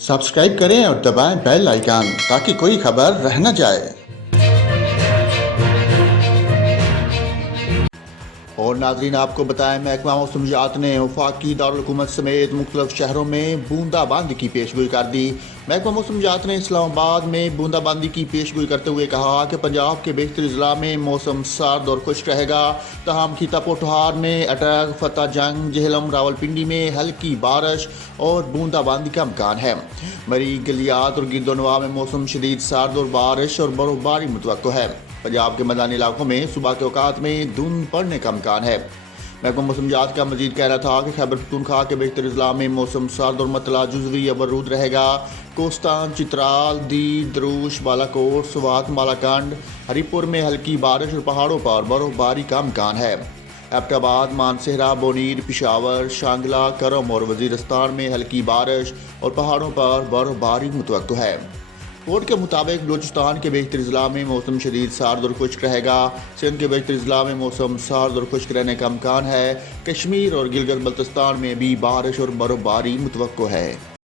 Subscribe करें और दबाएं बेल आइकन ताकि कोई खबर रह न जाए। और नाजरीन, आपको बताएं, महकमा मौसमियात ने वफाकी दारुल-हुकूमत समेत मुख्तलिफ शहरों में बूंदाबांदी की पेशगोई कर दी। महकमा मौसमियात ने इस्लामाबाद में बूंदाबांदी की पेशगोई करते हुए कहा कि पंजाब के बेशतर अजला में मौसम सर्द और खुश्क रहेगा। तहम खिता पोठहार में अटक, फतेह जंग, जेहलम, रावलपिंडी में हल्की बारिश और बूंदाबांदी का इम्कान है। मरी गलियात और गिरदोनवा में मौसम शदीद सर्द और बारिश और बर्फबारी मुतवक्को है। पंजाब के मैदानी इलाकों में सुबह के औकात में धुंध पड़ने का इम्कान है। महकमा मौसमियात का मजीद कहना था कि खैबर पख्तूनख्वा के बेशतर अजला में मौसम सर्द और मतला जुजवी या बरूद रहेगा। कोस्तान, चित्राल, दीद, दरूश, बालाकोट, स्वात, मालाकंड, हरिपुर में हल्की बारिश और पहाड़ों पर बर्फबारी का इम्कान है। एबटाबाद, मानसहरा, बोनीर, पिशावर, शांगला, करम और वजीरस्तान में हल्की बारिश और पहाड़ों पर बर्फबारी मुतवक्को है। कोर्ट के मुताबिक बलूचिस्तान के बेशतर अजला में मौसम शदीद सर्द और खुश्क रहेगा। सिंध के बेशतर अजला में मौसम सर्द और खुश्क रहने का इम्कान है। कश्मीर और गिलगित बल्तिस्तान में भी बारिश और बर्फबारी मुतवक्को है।